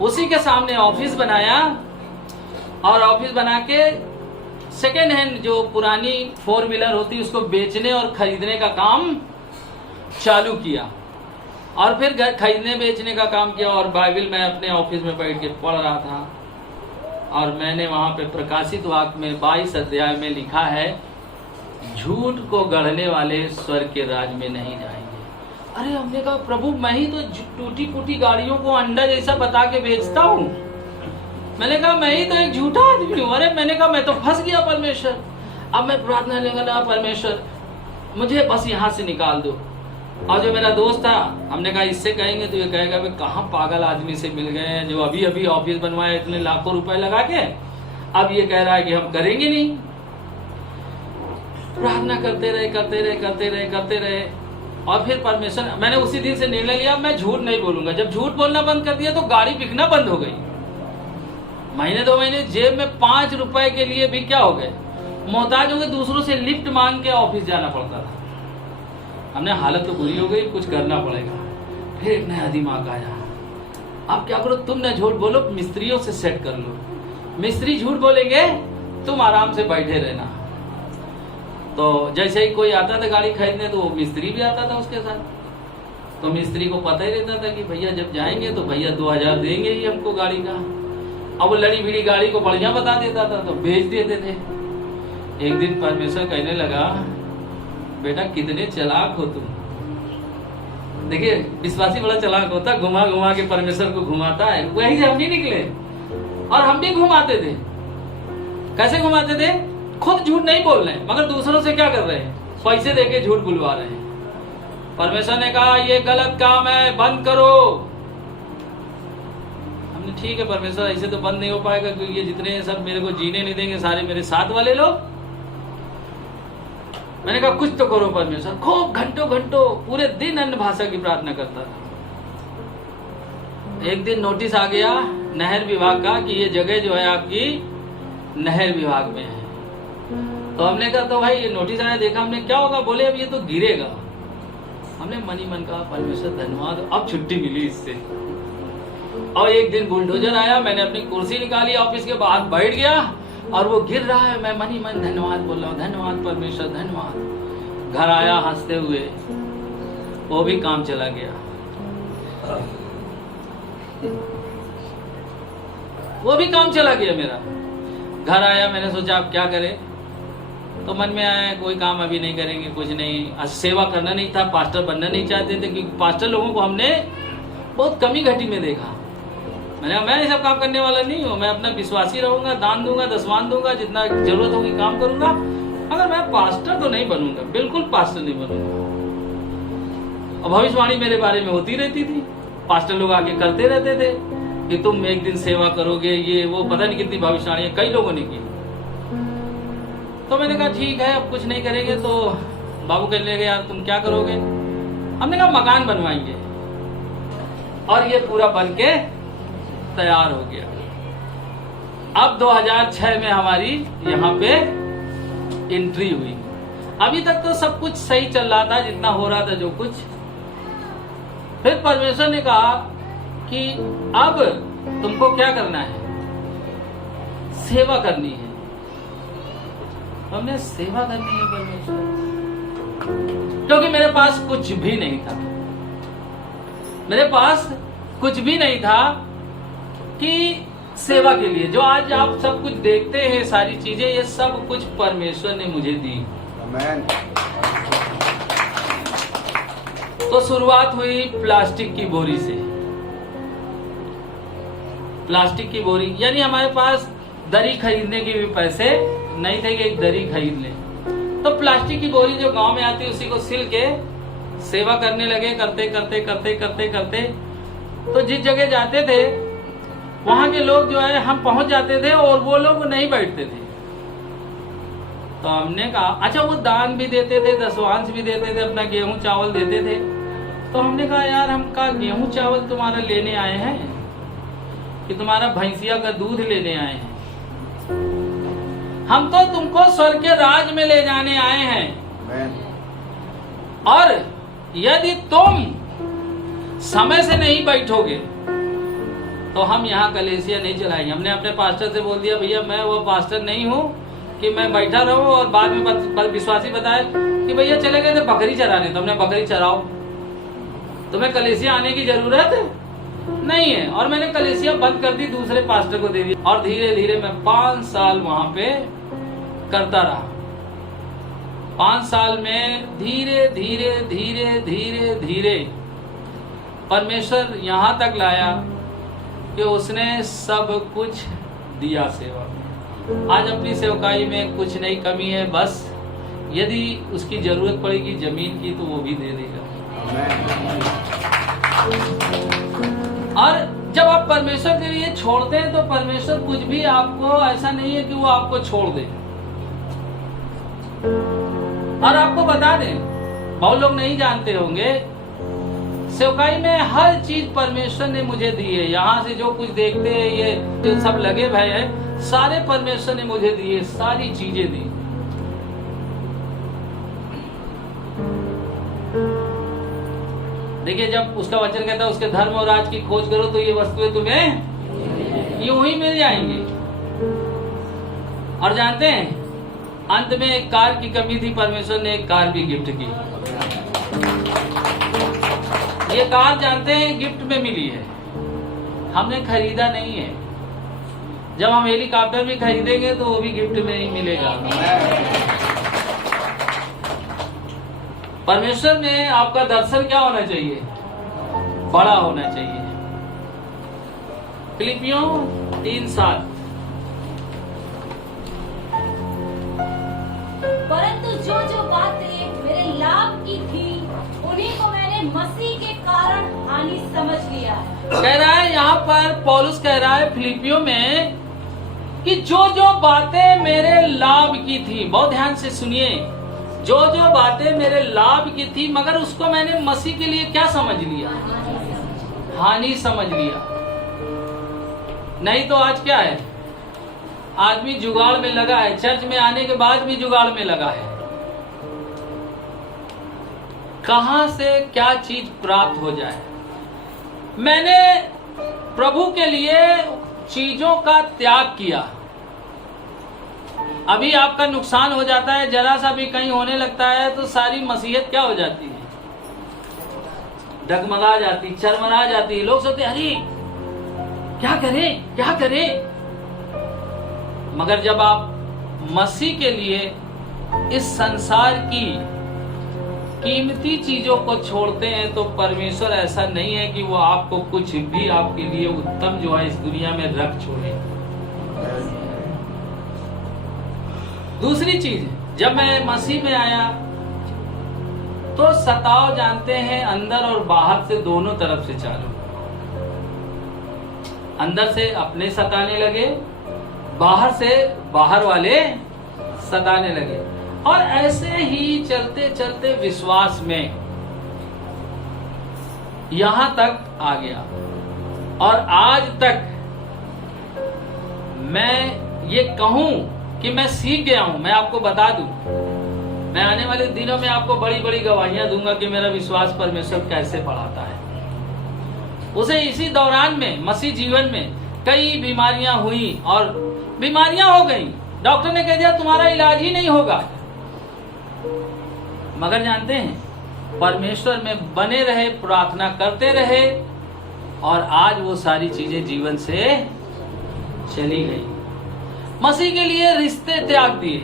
उसी के सामने ऑफिस बनाया, और ऑफिस बना के सेकेंड हैंड जो पुरानी 4 व्हीलर होती उसको बेचने और खरीदने का काम चालू किया। और फिर खरीदने बेचने का काम किया। और बाइबल मैं अपने ऑफिस में बैठ के पढ़ रहा था, और मैंने वहां पे प्रकाशित वाक्य में 22 अध्याय में लिखा है, झूठ को गढ़ने वाले स्वर्ग के राज में नहीं जाएंगे। अरे हमने कहा प्रभु मैं ही तो टूटी फूटी गाड़ियों को अंडा जैसा बता के बेचता हूँ। मैंने कहा मैं ही तो एक झूठा आदमी हूँ। अरे मैंने कहा मैं तो फंस गया परमेश्वर। अब मैं प्रार्थना लगा, परमेश्वर मुझे बस यहाँ से निकाल दो। और जो मेरा दोस्त था, हमने कहा इससे कहेंगे तो ये कहेगा वे कहाँ पागल आदमी से मिल गए हैं जो अभी अभी ऑफिस बनवाए इतने लाखों रुपए लगा के, अब ये कह रहा है कि हम करेंगे नहीं। प्रार्थना करते रहे करते रहे करते रहे करते रहे, और फिर परमेश्वर, मैंने उसी दिन से निर्णय लिया मैं झूठ नहीं बोलूंगा। जब झूठ बोलना बंद कर दिया तो गाड़ी बिकना बंद हो गई। महीने 2 महीने जेब में 5 रुपए के लिए भी क्या हो गए, मोहताज हो गए। दूसरों से लिफ्ट मांग के ऑफिस जाना पड़ता था। हमने हालत तो बुरी हो गई, कुछ करना पड़ेगा। फिर एक नया दिमाग आया, अब क्या करो, तुम न झूठ बोलो, मिस्त्रियों से सेट कर लो। मिस्त्री झूठ बोलेंगे, तुम आराम से बैठे रहना। तो जैसे ही कोई आता था गाड़ी खरीदने तो वो मिस्त्री भी आता था उसके साथ। तो मिस्त्री को पता ही रहता था कि भैया जब जाएंगे तो भैया 2,000 देंगे ही हमको गाड़ी का। अब वो लड़ी भिड़ी गाड़ी को बढ़िया बता देता था तो बेच देते थे। एक दिन परमेश्वर कहने लगा, बेटा कितने चालाक हो तुम। देखिए विश्वासी बड़ा चालाक होता, घुमा घुमा के परमेश्वर को घुमाता है। वही से हम भी निकले और हम भी घुमाते थे। कैसे घुमाते थे? खुद झूठ नहीं बोल रहे मगर दूसरों से क्या कर रहे हैं, पैसे देके झूठ बुलवा रहे हैं। परमेश्वर ने कहा ये गलत काम है, बंद करो। हमने ठीक है परमेश्वर, ऐसे तो बंद नहीं हो पाएगा क्योंकि ये जितने सब मेरे को जीने नहीं देंगे सारे मेरे साथ वाले लोग। मैंने कहा कुछ तो करो परमेश्वर। खूब घंटों घंटों पूरे दिन अन्य भाषा की प्रार्थना करता था। एक दिन नोटिस आ गया नहर विभाग का कि ये जगह जो है आपकी नहर विभाग में है। तो हमने कहा तो भाई ये नोटिस आया, देखा हमने, क्या होगा? बोले अब ये तो गिरेगा। हमने मन ही मन कहा परमेश्वर धन्यवाद, अब छुट्टी मिली इससे। और एक दिन बुलडोजर आया, मैंने अपनी कुर्सी निकाली, ऑफिस के बाहर बैठ गया और वो गिर रहा है, मैं मन ही मन धन्यवाद बोल रहा हूँ, धन्यवाद परमेश्वर धन्यवाद। घर आया हंसते हुए, वो भी काम चला गया। वो भी काम चला गया मेरा। घर आया, मैंने सोचा अब क्या करें, तो मन में आया कोई काम अभी नहीं करेंगे, कुछ नहीं। आज सेवा करना नहीं था, पास्टर बनना नहीं चाहते थे, क्योंकि पास्टर लोगों को हमने बहुत कमी घटी में देखा। मैंने कहा मैं ये सब काम करने वाला नहीं हूँ, मैं अपना विश्वासी रहूंगा, दान दूंगा, दसवान दूंगा, जितना जरूरत होगी काम करूंगा, मगर मैं पास्टर तो नहीं बनूंगा, बिल्कुल पास्टर नहीं बनूंगा। और भविष्यवाणी मेरे बारे में होती रहती थी, पास्टर लोग आके करते रहते थे कि तुम एक दिन सेवा करोगे, ये वो, पता नहीं कितनी भविष्यवाणी कई लोगों ने की। तो मैंने कहा ठीक है, अब कुछ नहीं करेंगे। तो बाबू कहने लगे यार तुम क्या करोगे? हमने कहा मकान बनवाएंगे। और ये पूरा बन के तैयार हो गया। अब 2006 में हमारी यहाँ पे एंट्री हुई। अभी तक तो सब कुछ सही चल रहा था, जितना हो रहा था जो कुछ। फिर परमेश्वर ने कहा कि अब तुमको क्या करना है? सेवा करनी है। हमने सेवा करनी है परमेश्वर, क्योंकि मेरे पास कुछ भी नहीं था। मेरे पास कुछ भी नहीं था कि सेवा के लिए जो आज आप सब कुछ देखते हैं, सारी चीजें, ये सब कुछ परमेश्वर ने मुझे दी। आमीन। तो शुरुआत हुई प्लास्टिक की बोरी से। प्लास्टिक की बोरी, यानी हमारे पास दरी खरीदने के भी पैसे नहीं थे कि एक दरी खरीद ले। तो प्लास्टिक की बोरी जो गांव में आती उसी को सिल के सेवा करने लगे। करते करते करते करते करते तो जिस जगह जाते थे वहां के लोग जो है, हम पहुंच जाते थे और वो लोग नहीं बैठते थे। तो हमने कहा अच्छा, वो दान भी देते थे, दसवांश भी देते थे, अपना गेहूं चावल देते थे। तो हमने कहा यार, हम का गेहूं चावल तुम्हारा लेने आए हैं कि तुम्हारा भैंसिया का दूध लेने आए हैं? हम तो तुमको स्वर्ग के राज में ले जाने आए हैं। और यदि तुम समय से नहीं बैठोगे तो हम यहाँ कलेसिया नहीं चलाएंगे। हमने अपने पास्टर से बोल दिया, भैया मैं वो पास्टर नहीं हूँ कि मैं बैठा रहूं और बाद में विश्वासी बताए कि भैया चले गए थे बकरी चराने, तो हमने बकरी चराओ, तुम्हें कलेसिया आने की जरूरत नहीं है। और मैंने कलेसिया बंद कर दी, दूसरे पास्टर को दे दी। और धीरे धीरे मैं 5 साल वहां पे करता रहा। 5 साल में धीरे धीरे धीरे धीरे धीरे परमेश्वर यहाँ तक लाया कि उसने सब कुछ दिया सेवा में। आज अपनी सेवकाई में कुछ नहीं कमी है, बस यदि उसकी जरूरत पड़ेगी जमीन की तो वो भी दे देगा। और जब आप परमेश्वर के लिए छोड़ते हैं तो परमेश्वर कुछ भी आपको, ऐसा नहीं है कि वो आपको छोड़ दे। और आपको बता दें, बहुत लोग नहीं जानते होंगे, सेवकाई में हर चीज परमेश्वर ने मुझे दी है। यहाँ से जो कुछ देखते हैं, ये जो सब लगे भय है, सारे परमेश्वर ने मुझे दिए, सारी चीजें दी। देखिए, जब उसका वचन कहता है उसके धर्म और राज की खोज करो तो ये वस्तुएं तुम्हें यूं ही मिल जाएंगी। और जानते हैं, अंत में एक कार की कमी थी, परमेश्वर ने एक कार भी गिफ्ट की। ये कार जानते हैं गिफ्ट में मिली है, हमने खरीदा नहीं है। जब हम हेलीकॉप्टर भी खरीदेंगे तो वो भी गिफ्ट में ही मिलेगा। परमेश्वर में आपका दर्शन क्या होना चाहिए? बड़ा होना चाहिए। फिलिपियों 3:7। परंतु जो जो बातें मेरे लाभ की थी उन्हीं को मैंने मसीह के कारण हानि समझ लिया है। कह रहा है यहाँ पर पौलुस कह रहा है फिलिपियों में कि जो जो बातें मेरे लाभ की थी, बहुत ध्यान से सुनिए, जो जो बातें मेरे लाभ की थी, मगर उसको मैंने मसीह के लिए क्या समझ लिया? हानि समझ लिया। नहीं तो आज क्या है, आदमी जुगाड़ में लगा है, चर्च में आने के बाद भी जुगाड़ में लगा है। कहां से क्या चीज प्राप्त हो जाए। मैंने प्रभु के लिए चीजों का त्याग किया। अभी आपका नुकसान हो जाता है, जरा सा भी कहीं होने लगता है तो सारी मसीहत क्या हो जाती है, डगमगा जाती, चरमरा जाती है। लोग सोचते अरे क्या करें क्या करें। मगर जब आप मसीह के लिए इस संसार की कीमती चीजों को छोड़ते हैं तो परमेश्वर ऐसा नहीं है कि वो आपको कुछ भी आपके लिए उत्तम जो है इस दुनिया में रख छोड़े। दूसरी चीज, जब मैं मसीह में आया तो सताव जानते हैं अंदर और बाहर से दोनों तरफ से चालू। अंदर से अपने सताने लगे, बाहर से बाहर वाले सताने लगे, और ऐसे ही चलते चलते विश्वास में यहां तक आ गया। और आज तक मैं ये कहूं कि मैं सीख गया हूं। मैं आपको बता दूं, मैं आने वाले दिनों में आपको बड़ी बड़ी गवाहियां दूंगा कि मेरा विश्वास परमेश्वर कैसे बढ़ाता है। उसे इसी दौरान में मसीह जीवन में कई बीमारियां हुई और बीमारियां हो गई। डॉक्टर ने कह दिया तुम्हारा इलाज ही नहीं होगा। मगर जानते हैं, परमेश्वर में बने रहे, प्रार्थना करते रहे, और आज वो सारी चीजें जीवन से चली गई। मसीह के लिए रिश्ते त्याग दिए।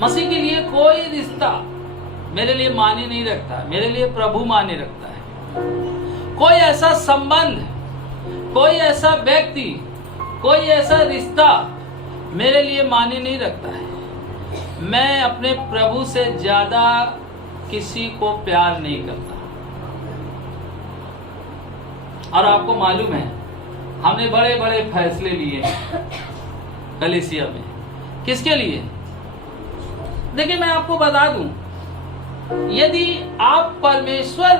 मसीह के लिए कोई रिश्ता मेरे लिए माने नहीं रखता, मेरे लिए प्रभु माने रखता है। कोई ऐसा संबंध, कोई ऐसा व्यक्ति, कोई ऐसा रिश्ता मेरे लिए माने नहीं रखता है। मैं अपने प्रभु से ज्यादा किसी को प्यार नहीं करता। और आपको मालूम है, हमने बड़े बड़े फैसले लिए कलीसिया में। किसके लिए? देखिए, मैं आपको बता दूं, यदि आप परमेश्वर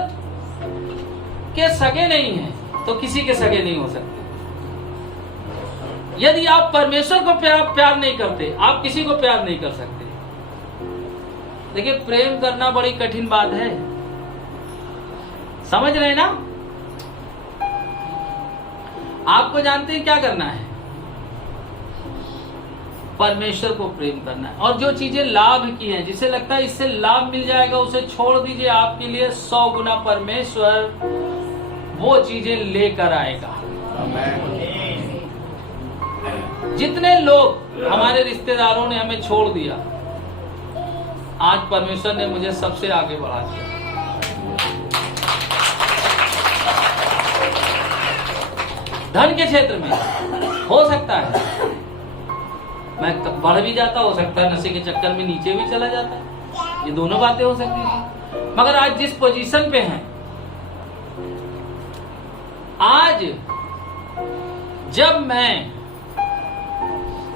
के सगे नहीं हैं तो किसी के सगे नहीं हो सकते। यदि आप परमेश्वर को प्यार नहीं करते, आप किसी को प्यार नहीं कर सकते। देखिए, प्रेम करना बड़ी कठिन बात है, समझ रहे ना? आपको जानते हैं क्या करना है? परमेश्वर को प्रेम करना है। और जो चीजें लाभ की हैं, जिसे लगता है इससे लाभ मिल जाएगा, उसे छोड़ दीजिए। आपके लिए 100 गुना परमेश्वर वो चीजें लेकर आएगा। जितने लोग हमारे रिश्तेदारों ने हमें छोड़ दिया, आज परमेश्वर ने मुझे सबसे आगे बढ़ा दिया। धन के क्षेत्र में हो सकता है मैं बढ़ भी जाता, हो सकता है नशे के चक्कर में नीचे भी चला जाता है, ये दोनों बातें हो सकती हैं। मगर आज जिस पोजीशन पे हैं, आज जब मैं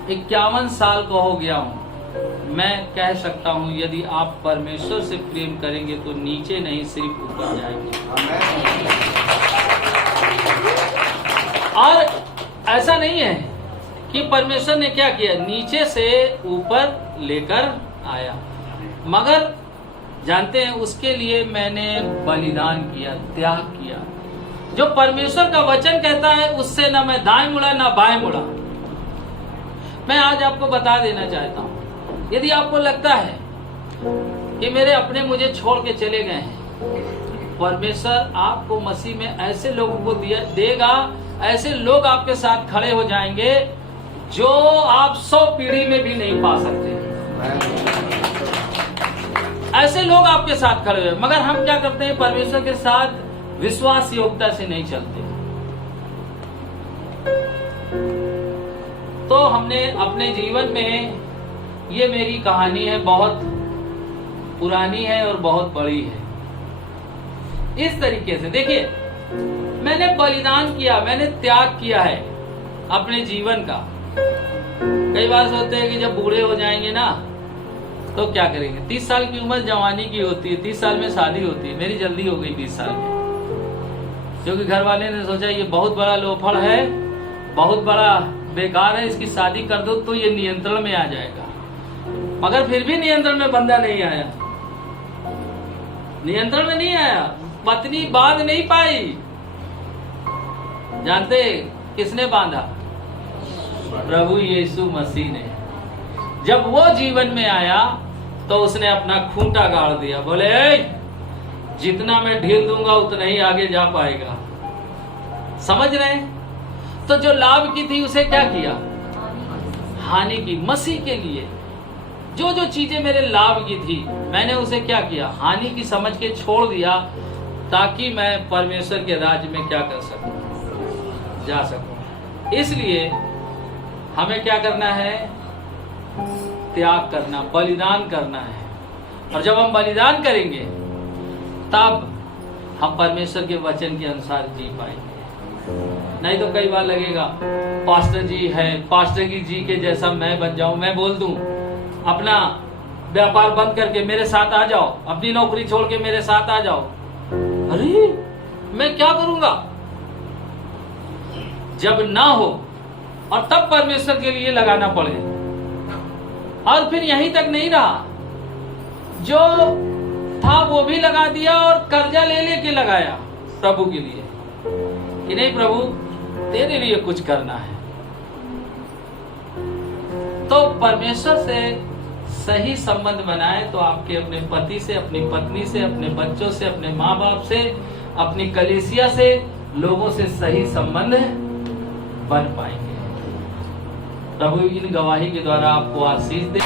51 साल का हो गया हूं, मैं कह सकता हूं यदि आप परमेश्वर से प्रेम करेंगे तो नीचे नहीं सिर्फ ऊपर जाएंगे। और ऐसा नहीं है कि परमेश्वर ने क्या किया, नीचे से ऊपर लेकर आया, मगर जानते हैं उसके लिए मैंने बलिदान किया, त्याग किया। जो परमेश्वर का वचन कहता है उससे ना मैं दाएं मुड़ा ना बाएं मुड़ा। मैं आज आपको बता देना चाहता हूं, यदि आपको लगता है कि मेरे अपने मुझे छोड़ के चले गए हैं, परमेश्वर आपको मसीह में ऐसे लोगों को देगा, ऐसे लोग आपके साथ खड़े हो जाएंगे जो आप 100 पीढ़ी में भी नहीं पा सकते। ऐसे लोग आपके साथ खड़े हुए। मगर हम क्या करते हैं, परमेश्वर के साथ विश्वास योग्यता से नहीं चलते। तो हमने अपने जीवन में, ये मेरी कहानी है, बहुत पुरानी है और बहुत बड़ी है। इस तरीके से देखिए, मैंने बलिदान किया, मैंने त्याग किया है अपने जीवन का। कई बार सोचते हैं कि जब बूढ़े हो जाएंगे ना तो क्या करेंगे। 30 साल की उम्र जवानी की होती है, 30 साल में शादी होती है। मेरी जल्दी हो गई 20 साल में। क्योंकि घर वाले ने सोचा ये बहुत बड़ा लोफड़ है, बहुत बड़ा बेकार है, इसकी शादी कर दो तो ये नियंत्रण में आ जाएगा। मगर फिर भी नियंत्रण में बंदा नहीं आया, नियंत्रण में नहीं आया। पत्नी बांध नहीं पाई। जानते किसने बांधा? प्रभु यीशु मसीह ने। जब वो जीवन में आया तो उसने अपना खूंटा गाड़ दिया। बोले जितना मैं ढील दूंगा उतना ही आगे जा पाएगा। समझ रहे? तो जो लाभ की थी उसे क्या किया? हानि की। मसीह के लिए जो जो चीजें मेरे लाभ की थी मैंने उसे क्या किया? हानि की समझ के छोड़ दिया, ताकि मैं परमेश्वर के राज्य में क्या कर सकूं? जा सकूं। इसलिए हमें क्या करना है? त्याग करना, बलिदान करना है। और जब हम बलिदान करेंगे तब हम परमेश्वर के वचन के अनुसार जी पाएंगे। नहीं तो कई बार लगेगा पास्टर जी है, पास्टर जी के जैसा मैं बन जाऊं, मैं बोल दूं अपना व्यापार बंद करके मेरे साथ आ जाओ, अपनी नौकरी छोड़ के मेरे साथ आ जाओ। अरे मैं क्या करूंगा? जब ना हो और तब परमेश्वर के लिए लगाना पड़े। और फिर यहीं तक नहीं रहा, जो था वो भी लगा दिया और कर्जा ले लेके लगाया प्रभु के लिए कि नहीं प्रभु तेरे लिए कुछ करना है। तो परमेश्वर से सही संबंध बनाए तो आपके अपने पति से, अपनी पत्नी से, अपने बच्चों से, अपने माँ बाप से, अपनी कलीसिया से, लोगों से सही संबंध बन पाएंगे। प्रभु इन गवाही के द्वारा आपको आशीष दे।